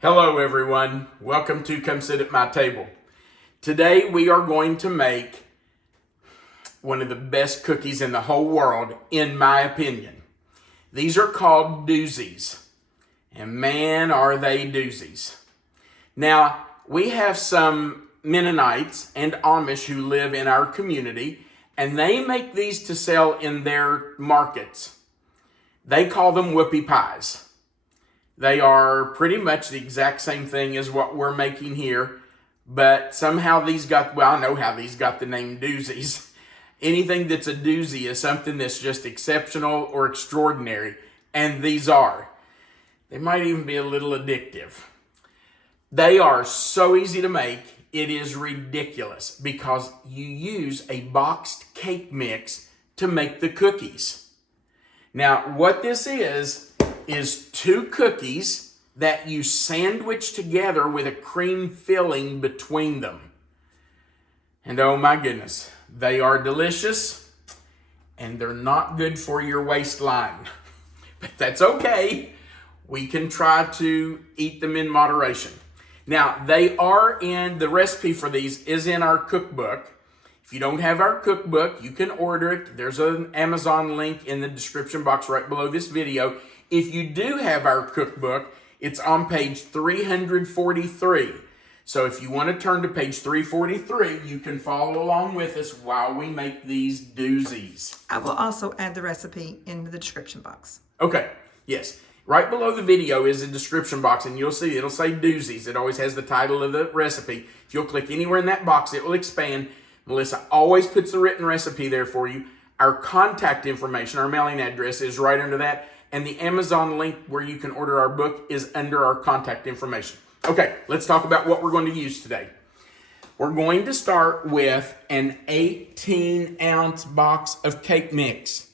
Hello everyone, welcome to Come Sit at My Table. Today we are going to make one of the best cookies in the whole world, in my opinion. These are called Doozies, and man are they doozies. Now, we have some Mennonites and Amish who live in our community, and they make these to sell in their markets. They call them whoopie pies. They are pretty much the exact same thing as what we're making here, but somehow I know how these got the name Doozies. Anything that's a doozy is something that's just exceptional or extraordinary, and these are. They might even be a little addictive. They are so easy to make, it is ridiculous, because you use a boxed cake mix to make the cookies. Now, what this is 2 cookies that you sandwich together with a cream filling between them. And oh my goodness, they are delicious, and they're not good for your waistline. But that's okay. We can try to eat them in moderation. Now, the recipe for these is in our cookbook. If you don't have our cookbook, you can order it. There's an Amazon link in the description box right below this video. If you do have our cookbook, it's on page 343. So if you want to turn to page 343, you can follow along with us while we make these doozies. I will also add the recipe in the description box. Okay, yes. Right below the video is a description box, and you'll see it'll say Doozies. It always has the title of the recipe. If you'll click anywhere in that box, it will expand. Melissa always puts the written recipe there for you. Our contact information, our mailing address is right under that. And the Amazon link where you can order our book is under our contact information. Okay, let's talk about what we're going to use today. We're going to start with an 18-ounce box of cake mix.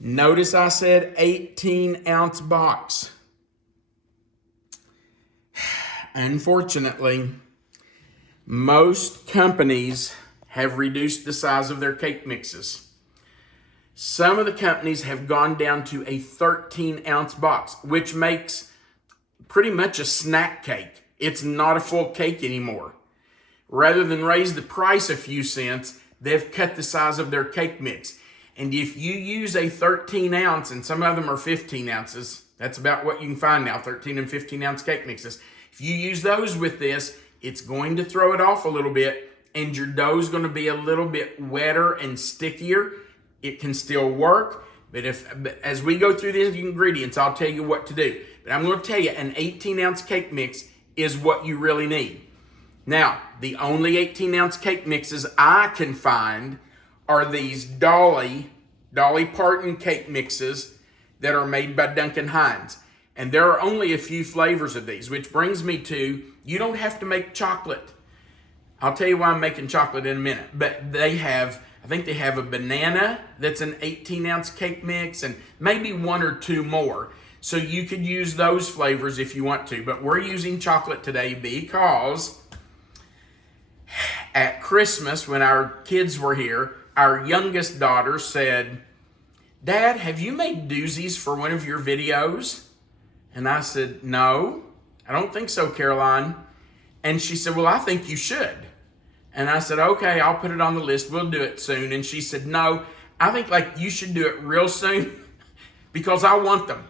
Notice I said 18-ounce box. Unfortunately, most companies have reduced the size of their cake mixes. Some of the companies have gone down to a 13-ounce box, which makes pretty much a snack cake. It's not a full cake anymore. Rather than raise the price a few cents, they've cut the size of their cake mix. And if you use a 13-ounce, and some of them are 15 ounces, that's about what you can find now, 13 and 15-ounce cake mixes. If you use those with this, it's going to throw it off a little bit, and your dough is going to be a little bit wetter and stickier. It can still work, but as we go through these ingredients, I'll tell you what to do. But I'm going to tell you, an 18-ounce cake mix is what you really need. Now, the only 18-ounce cake mixes I can find are these Dolly Parton cake mixes that are made by Duncan Hines. And there are only a few flavors of these, which brings me to, you don't have to make chocolate. I'll tell you why I'm making chocolate in a minute, but I think they have a banana that's an 18-ounce cake mix and maybe 1 or 2 more. So you could use those flavors if you want to. But we're using chocolate today because at Christmas, when our kids were here, our youngest daughter said, "Dad, have you made Doozies for one of your videos?" And I said, "No, I don't think so, Caroline." And she said, "Well, I think you should." And I said, "Okay, I'll put it on the list. We'll do it soon." And she said, "No, I think you should do it real soon because I want them."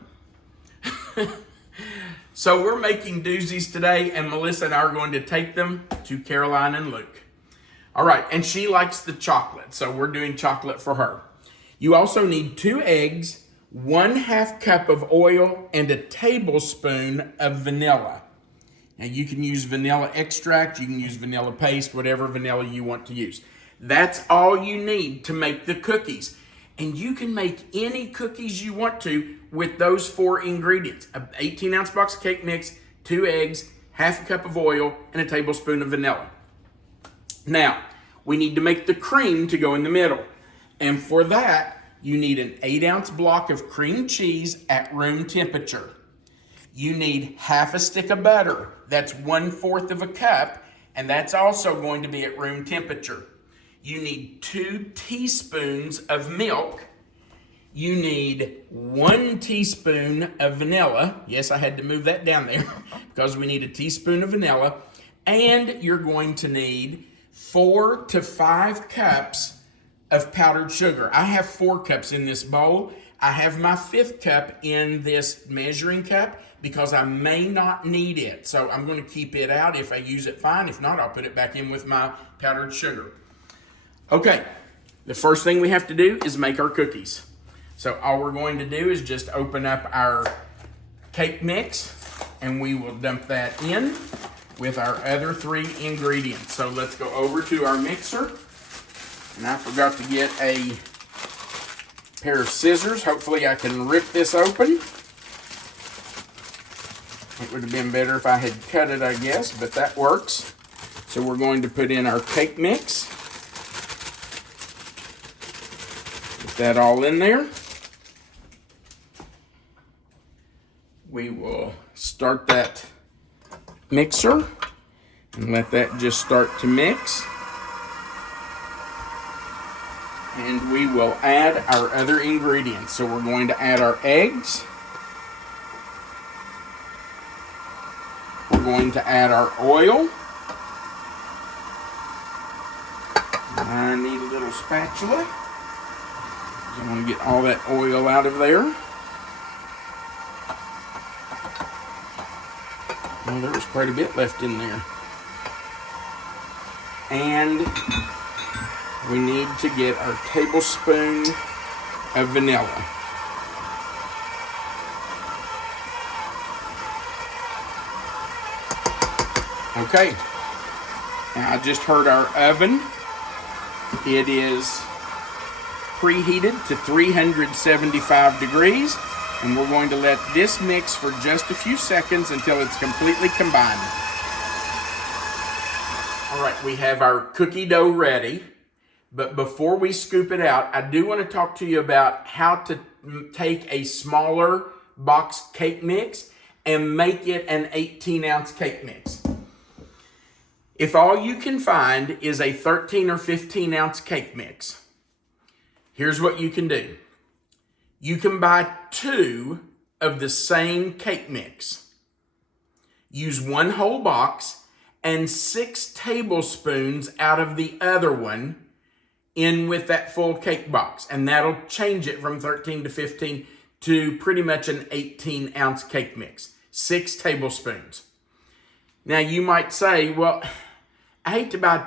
So we're making Doozies today, and Melissa and I are going to take them to Caroline and Luke. All right, and she likes the chocolate, so we're doing chocolate for her. You also need 2 eggs, 1/2 cup of oil, and a tablespoon of vanilla. Now, you can use vanilla extract, you can use vanilla paste, whatever vanilla you want to use. That's all you need to make the cookies. And you can make any cookies you want to with those 4 ingredients. An 18-ounce box of cake mix, 2 eggs, 1/2 cup of oil, and a tablespoon of vanilla. Now, we need to make the cream to go in the middle. And for that, you need an 8-ounce block of cream cheese at room temperature. You need 1/2 stick of butter. That's 1/4 of a cup, and that's also going to be at room temperature. You need 2 teaspoons of milk. You need 1 teaspoon of vanilla. Yes, I had to move that down there because we need a teaspoon of vanilla. And you're going to need 4 to 5 cups of powdered sugar. I have 4 cups in this bowl. I have my 5th cup in this measuring cup because I may not need it. So I'm going to keep it out. If I use it, fine. If not, I'll put it back in with my powdered sugar. Okay, the first thing we have to do is make our cookies. So all we're going to do is just open up our cake mix and we will dump that in with our other 3 ingredients. So let's go over to our mixer. And I forgot to get a pair of scissors. Hopefully I can rip this open. It would have been better if I had cut it, I guess, but that works. So we're going to put in our cake mix. Put that all in there. We will start that mixer and let that just start to mix. And we will add our other ingredients. So we're going to add our eggs. We're going to add our oil. I need a little spatula. I want to get all that oil out of there. Well, there was quite a bit left in there. And we need to get our tablespoon of vanilla. Okay. Now I just heard our oven. It is preheated to 375 degrees. And we're going to let this mix for just a few seconds until it's completely combined. All right, we have our cookie dough ready. But before we scoop it out, I do want to talk to you about how to take a smaller box cake mix and make it an 18-ounce cake mix. If all you can find is a 13 or 15-ounce cake mix, here's what you can do. You can buy 2 of the same cake mix. Use 1 whole box and 6 tablespoons out of the other one in with that full cake box. And that'll change it from 13 to 15 to pretty much an 18-ounce cake mix. 6 tablespoons. Now you might say, well, I hate to buy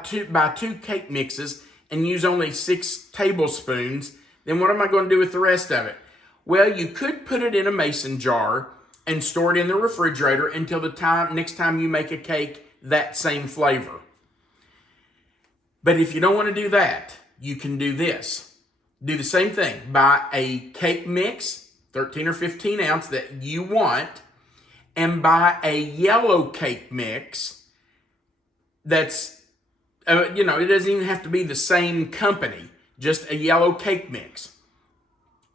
two cake mixes and use only 6 tablespoons. Then what am I going to do with the rest of it? Well, you could put it in a mason jar and store it in the refrigerator until next time you make a cake that same flavor. But if you don't want to do that, you can do this. Do the same thing. Buy a cake mix, 13 or 15 ounce that you want, and buy a yellow cake mix that's, it doesn't even have to be the same company, just a yellow cake mix.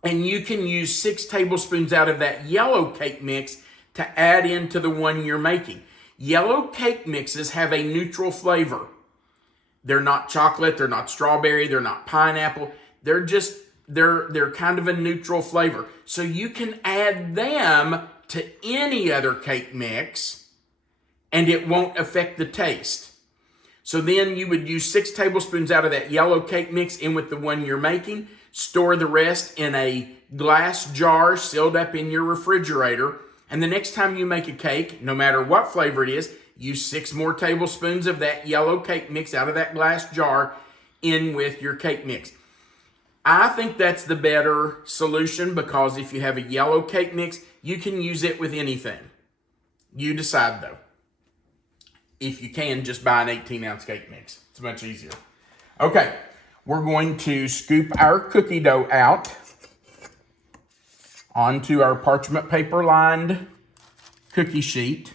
And you can use 6 tablespoons out of that yellow cake mix to add into the one you're making. Yellow cake mixes have a neutral flavor. They're not chocolate, they're not strawberry, they're not pineapple. They're kind of a neutral flavor. So you can add them to any other cake mix and it won't affect the taste. So then you would use 6 tablespoons out of that yellow cake mix in with the one you're making. Store the rest in a glass jar sealed up in your refrigerator. And the next time you make a cake, no matter what flavor it is, use 6 more tablespoons of that yellow cake mix out of that glass jar in with your cake mix. I think that's the better solution because if you have a yellow cake mix, you can use it with anything. You decide though. If you can, just buy an 18-ounce cake mix. It's much easier. Okay, we're going to scoop our cookie dough out onto our parchment paper lined cookie sheet.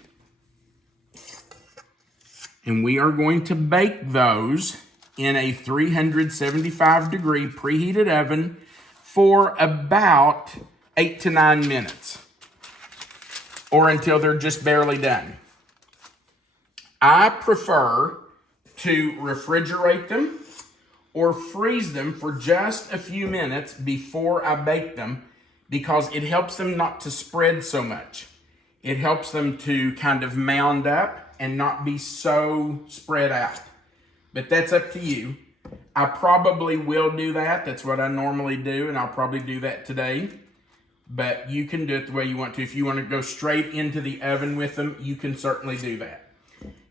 And we are going to bake those in a 375 degree preheated oven for about 8 to 9 minutes. Or until they're just barely done. I prefer to refrigerate them or freeze them for just a few minutes before I bake them, because it helps them not to spread so much. It helps them to kind of mound up and not be so spread out. But that's up to you. I probably will do that. That's what I normally do, and I'll probably do that today. But you can do it the way you want to. If you want to go straight into the oven with them, you can certainly do that.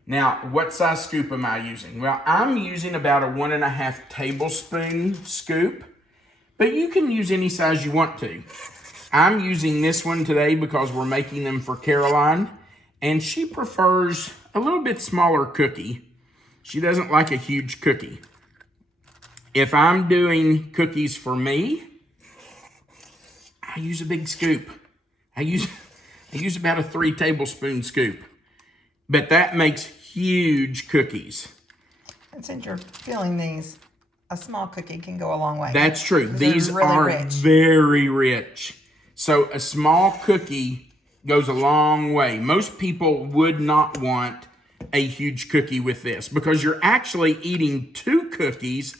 Now, what size scoop am I using? Well, I'm using about a 1.5 tablespoon scoop, but you can use any size you want to. I'm using this one today because we're making them for Caroline, and she prefers a little bit smaller cookie. She doesn't like a huge cookie. If I'm doing cookies for me, I use a big scoop. I use about a 3 tablespoon scoop. But that makes huge cookies. And since you're filling these, a small cookie can go a long way. That's true. These really are rich. very rich. So a small cookie goes a long way. Most people would not want a huge cookie with this because you're actually eating 2 cookies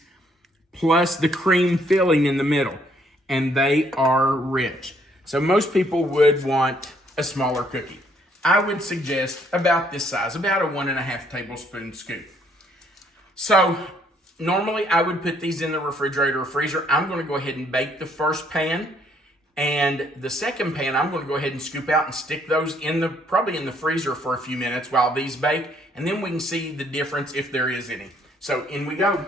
plus the cream filling in the middle, and they are rich. So most people would want a smaller cookie. I would suggest about this size, about a 1.5 tablespoon scoop. So normally I would put these in the refrigerator or freezer. I'm going to go ahead and bake the first pan, and the second pan I'm going to go ahead and scoop out and stick those probably in the freezer for a few minutes while these bake, and then we can see the difference if there is any. So in we go.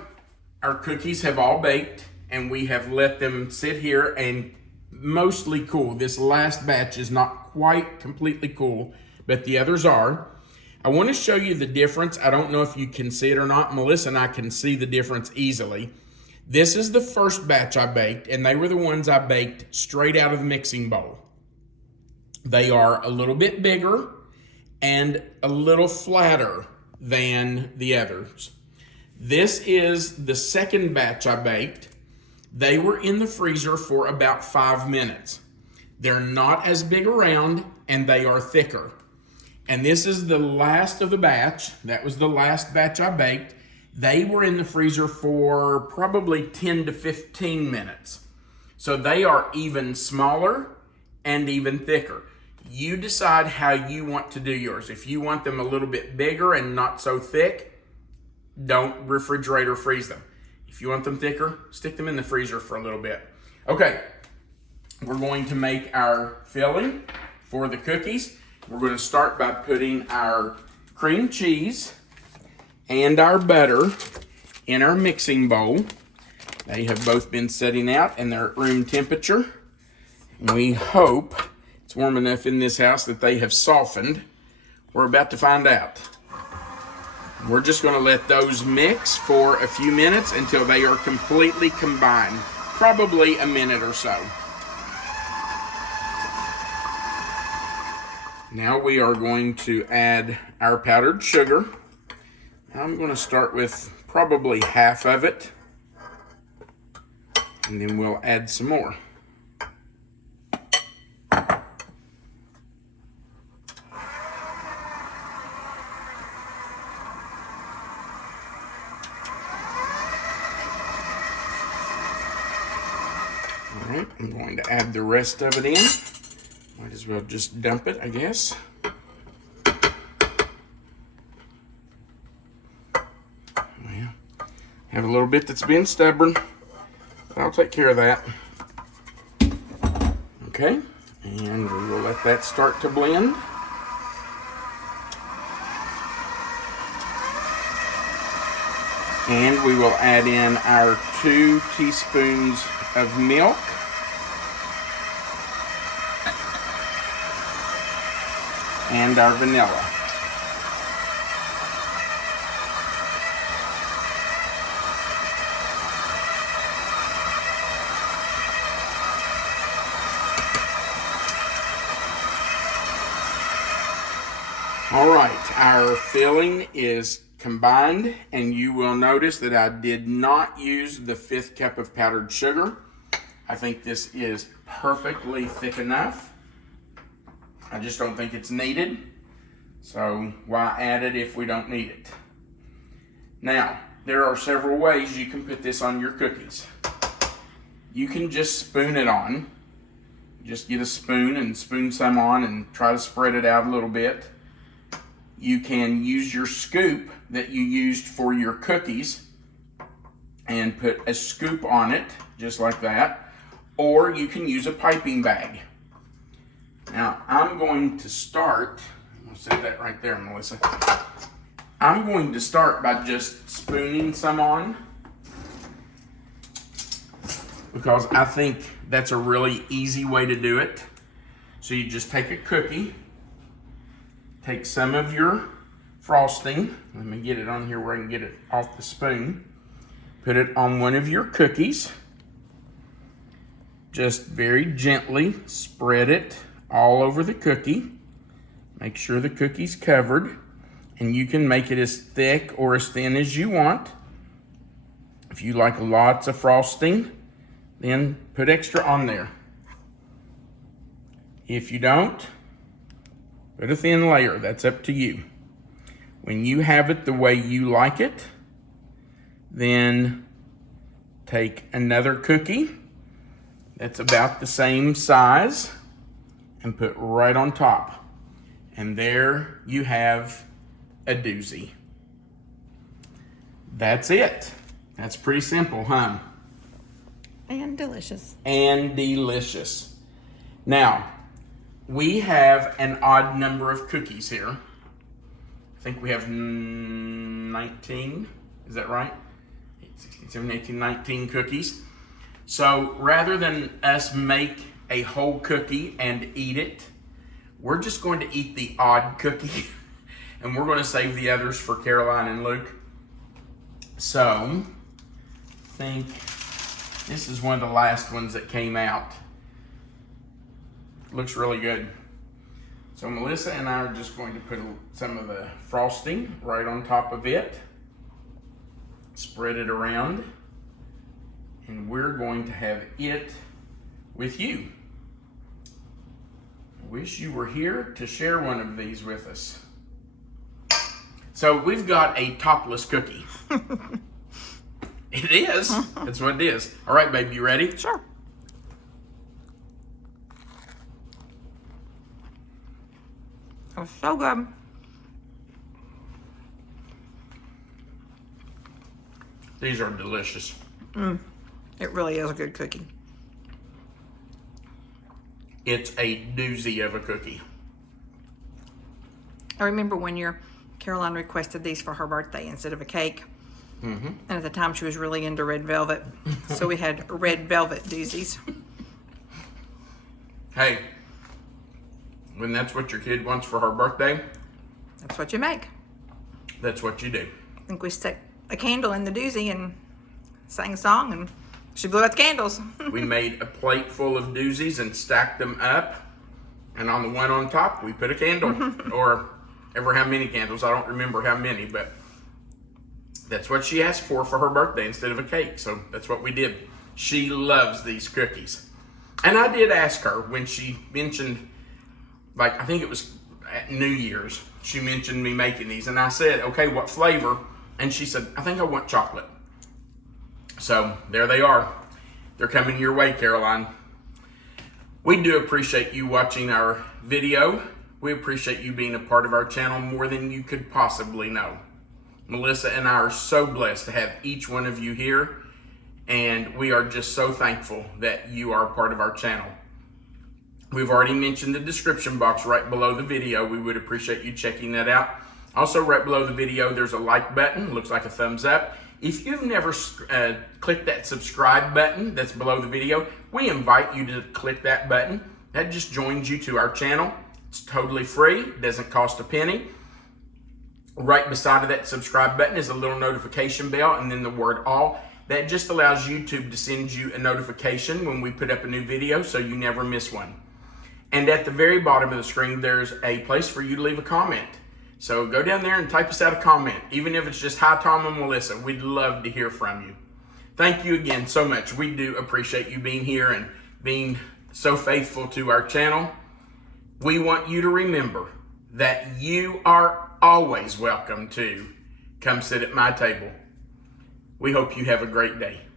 Our cookies have all baked, and we have let them sit here and mostly cool. This last batch is not quite completely cool, but the others are. I want to show you the difference. I don't know if you can see it or not. Melissa and I can see the difference easily. This is the first batch I baked, and they were the ones I baked straight out of the mixing bowl. They are a little bit bigger and a little flatter than the others. This is the second batch I baked. They were in the freezer for about 5 minutes. They're not as big around, and they are thicker. And this is the last of the batch. That was the last batch I baked. They were in the freezer for probably 10 to 15 minutes. So they are even smaller and even thicker. You decide how you want to do yours. If you want them a little bit bigger and not so thick, don't refrigerate or freeze them. If you want them thicker, stick them in the freezer for a little bit. Okay, we're going to make our filling for the cookies. We're going to start by putting our cream cheese and our butter in our mixing bowl. They have both been setting out and they're at room temperature. We hope it's warm enough in this house that they have softened. We're about to find out. We're just going to let those mix for a few minutes until they are completely combined, probably a minute or so. Now we are going to add our powdered sugar. I'm going to start with probably half of it, and then we'll add some more. All right, I'm going to add the rest of it in. Might as well just dump it, I guess. Well, have a little bit that's been stubborn, but I'll take care of that. Okay, and we will let that start to blend. And we will add in our 2 teaspoons of milk. And our vanilla. All right, our filling is combined, and you will notice that I did not use the 1/5 cup of powdered sugar. I think this is perfectly thick enough. I just don't think it's needed. So why add it if we don't need it? Now there are several ways you can put this on your cookies. You can just spoon it on. Just get a spoon and spoon some on and try to spread it out a little bit. You can use your scoop that you used for your cookies and put a scoop on it, just like that. Or you can use a piping bag. Now, I'm going to start, I'll set that right there, Melissa. I'm going to start by just spooning some on, because I think that's a really easy way to do it. So you just take a cookie, take some of your frosting, let me get it on here where I can get it off the spoon, put it on one of your cookies, just very gently spread it all over the cookie, make sure the cookie's covered, and you can make it as thick or as thin as you want. If you like lots of frosting, then put extra on there. If you don't, put a thin layer. That's up to you. When you have it the way you like it, then take another cookie that's about the same size and put right on top. And there you have a doozy. That's it. That's pretty simple, huh? And delicious. And delicious. Now, we have an odd number of cookies here. I think we have 19. Is that right? 8, 16, 17, 18, 19 cookies. So rather than us make a whole cookie and eat it, we're just going to eat the odd cookie. And we're going to save the others for Caroline and Luke. So, I think this is one of the last ones that came out. Looks really good. So Melissa and I are just going to put some of the frosting right on top of it. Spread it around. And we're going to have it with you. I wish you were here to share one of these with us. So we've got a topless cookie. It is. That's what it is. All right, babe, you ready? Sure. It was so good. These are delicious. It really is a good cookie. It's a doozy of a cookie. I remember when Caroline requested these for her birthday instead of a cake. Mm-hmm. And at the time she was really into red velvet. So we had red velvet doozies. Hey, when that's what your kid wants for her birthday, That's what you make. that's what you do. I think we stuck a candle in the doozy and sang a song and she blew out the candles. We made a plate full of doozies and stacked them up. And on the one on top, we put a candle. Or ever how many candles. I don't remember how many, but that's what she asked for her birthday instead of a cake. So that's what we did. She loves these cookies. And I did ask her when she mentioned, like, I think it was at New Year's, she mentioned me making these. And I said, okay, what flavor? And she said, I think I want chocolate. So there they are. They're coming your way, Caroline. We do appreciate you watching our video. We appreciate you being a part of our channel more than you could possibly know. Melissa and I are so blessed to have each one of you here, and we are just so thankful that you are a part of our channel. We've already mentioned the description box right below the video. We would appreciate you checking that out. Also, right below the video, there's a like button. Looks like a thumbs up. If you've never clicked that subscribe button that's below the video, we invite you to click that button. That just joins you to our channel. It's totally free, doesn't cost a penny. Right beside of that subscribe button is a little notification bell and then the word all. That just allows YouTube to send you a notification when we put up a new video so you never miss one. And at the very bottom of the screen, there's a place for you to leave a comment. So go down there and type us out a comment, even if it's just hi Tom and Melissa. We'd love to hear from you. Thank you again so much. We do appreciate you being here and being so faithful to our channel. We want you to remember that you are always welcome to come sit at my table. We hope you have a great day.